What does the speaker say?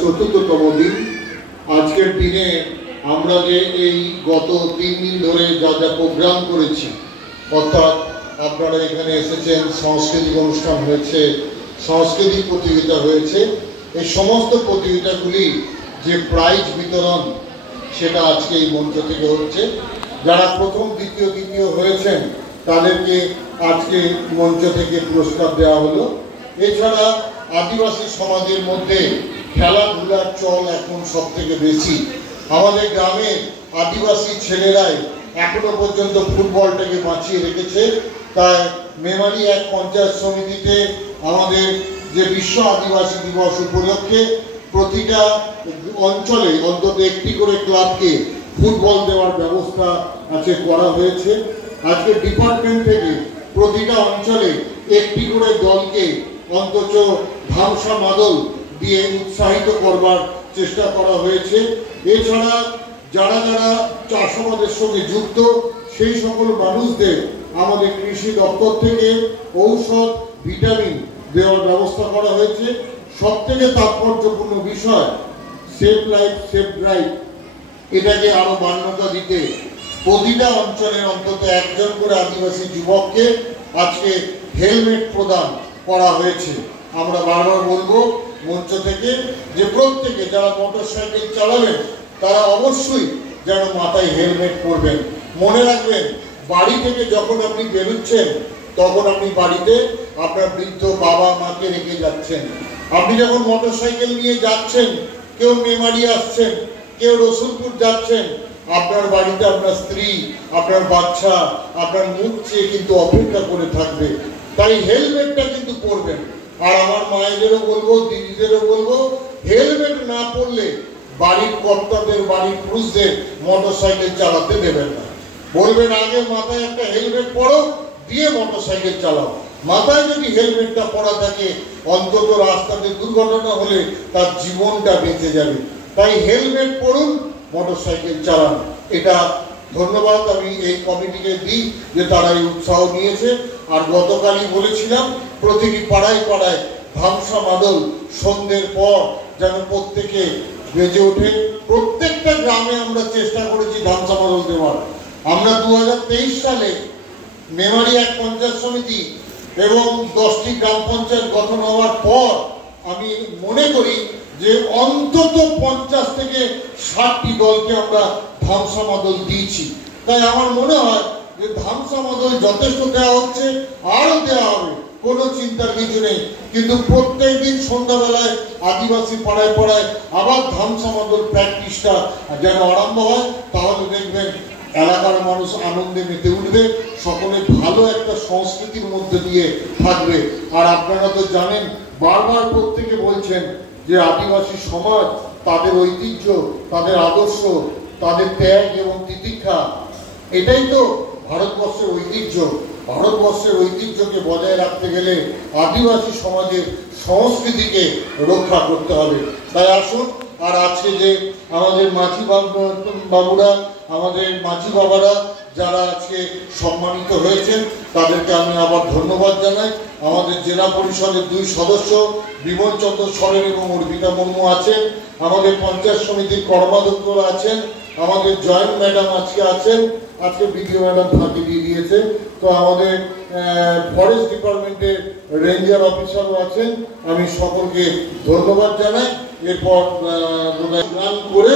চতুর্থতম দিন। আজকের দিনে আমরা যে এই গত 3 দিন ধরে যা যা প্রোগ্রাম করেছি, অর্থাৎ আপনারা এখানে এসেছেন, সাংস্কৃতিক অনুষ্ঠান হয়েছে, সাংস্কৃতিক প্রতিযোগিতা হয়েছে, এই সমস্ত প্রতিযোগিতাগুলি যে প্রাইজ বিতরণ সেটা আজকে এই মঞ্চ থেকে হচ্ছে। যারা প্রথম দ্বিতীয় তৃতীয় হয়েছেন তাদেরকে আজকে মঞ্চ থেকে পুরস্কার দেওয়া হলো। এছাড়া আদিবাসী সমাজের মধ্যে খেলাধুলার চল এখন সব থেকে বেশি। আমাদের গ্রামে আদিবাসী ছেলেরাই এখনো পর্যন্ত ফুটবলটাকে বাঁচিয়ে রেখেছে। তাই মেমারি এক পঞ্চায়েত সমিতিতে আমাদের যে বিশ্ব আদিবাসী দিবস উপলক্ষে প্রতিটা অঞ্চলে অন্তত একটি করে ক্লাবকে ফুটবল দেওয়ার ব্যবস্থা আজকে করা হয়েছে। আজকে ডিপার্টমেন্ট থেকে প্রতিটা অঞ্চলে একটি করে দলকে অন্তত ধামসা মাদল দিয়ে উৎসাহিত করবার চেষ্টা করা হয়েছে। এছাড়া যারা যারা চাষাবাদের সঙ্গে যুক্ত সেই সকল মানুষদের আমাদের কৃষি দপ্তর থেকে ঔষধ ভিটামিন দেওয়ার ব্যবস্থা করা হয়েছে। সব থেকে তাৎপর্যপূর্ণ বিষয় সেভ লাইফ সেভ ড্রাইভ, এটাকে আরো মান্যতা দিতে প্রতিটা অঞ্চলের অন্তত একজন করে আদিবাসী যুবককে আজকে হেলমেট প্রদান করা হয়েছে। আমরা বারবার বলবো মঞ্চ থেকে যে প্রত্যেকে যারা মোটরসাইকেল চালাবেন তারা অবশ্যই যেন মাথায় হেলমেট পরবেন। মনে রাখবেন, বাড়ি থেকে যখন আপনি বেরোচ্ছেন তখন আপনি বাড়িতে আপনার বৃদ্ধ বাবা মাকে রেখে যাচ্ছেন। আপনি যখন মোটরসাইকেল নিয়ে যাচ্ছেন, কেউ মেমারি আসছেন, কেউ রসুলপুর যাচ্ছেন, আপনার বাড়িতে আপনার স্ত্রী, আপনার বাচ্চা আপনার মুখ চেয়ে কিন্তু অপেক্ষা করে থাকবে। তাই হেলমেটটা কিন্তু পরবেন। আর আমার মায়েদেরও বলবো, দিদিদেরও বলবো, হেলমেট না পরলে বাড়ির কর্তাদের, বাড়ির পুরুষদের মোটরসাইকেল চালাতে দেবেন না। বলবেন আগে মাথায় একটা হেলমেট পরো, দিয়ে মোটরসাইকেল চালাও। মাথায় যদি হেলমেটটা পরা থাকে অন্তত রাস্তাতে দুর্ঘটনা হলে তার জীবনটা বেঁচে যাবে। তাই হেলমেট পরুন, মোটরসাইকেল চালান। এটা ধন্যবাদ আমি এই কমিটিকে দিই যে তারা এই উৎসাহ নিয়েছে। আর গতকালই বলেছিলাম প্রতিটি পাড়ায় পাড়ায় ধামসা মাদল সন্ধ্যের পর যেন প্রত্যেকে বেজে ওঠে। প্রত্যেকটা গ্রামে আমরা চেষ্টা করেছি ধামসা মাদল দেওয়ার। আমরা 2023 সালে মেমারি এক পঞ্চায়েত সমিতি এবং 10টি গ্রাম পঞ্চায়েত গঠন হওয়ার পর আমি মনে করি যে অন্তত 50 থেকে 60টি দলকে আমরা ধামসা মাদল দিয়েছি। তাই আমার মনে হয় যে ধামসা মাদল যথেষ্ট দেওয়া হচ্ছে, আরো দেওয়া হবে, কোনো চিন্তার কিছু নেই। কিন্তু প্রত্যেক দিন সন্ধ্যাবেলায় আদিবাসী পাড়ায় পাড়ায় আবার ধামসা মাদল প্র্যাকটিসটা যেন আরম্ভ হয়, তাহলে দেখবেন এলাকার মানুষ আনন্দে মেতে উঠবে, সকলে ভালো একটা সংস্কৃতির মধ্যে দিয়ে থাকবে। আর আপনারা তো জানেন, বারবার প্রত্যেকে বলছেন যে আদিবাসী সমাজ, তাদের ঐতিহ্য, তাদের আদর্শ, তাদের ত্যাগ এবং তিতিক্ষা, এটাই তো ভারতবর্ষের ঐতিহ্য। ভারতবর্ষের ঐতিহ্যকে বজায় রাখতে গেলে আদিবাসী সমাজের সংস্কৃতিকে রক্ষা করতে হবে। তাই আসুন, আর আজকে যে আমাদের মাঝি বাবুরা, আমাদের মাঝি বাবারা যারা আজকে সম্মানিত হয়েছেন তাদেরকে আমি আবার ধন্যবাদ জানাই। আমাদের জেলা পরিষদের 2 সদস্য বিমল চন্দ্র সরেন এবং অর্পিতা মুর্মু আছেন, আমাদের পঞ্চায়েত সমিতির কর্মাধ্যক্ষরা আছেন, আমাদের জয়েন্ট ম্যাডাম আজকে আছেন, আজকে বিডিও ম্যাডাম ফাঁকি দিয়ে দিয়েছে, তো আমাদের ফরেস্ট ডিপার্টমেন্টের রেঞ্জার অফিসারও আছেন। আমি সকলকে ধন্যবাদ জানাই। এরপর গান করে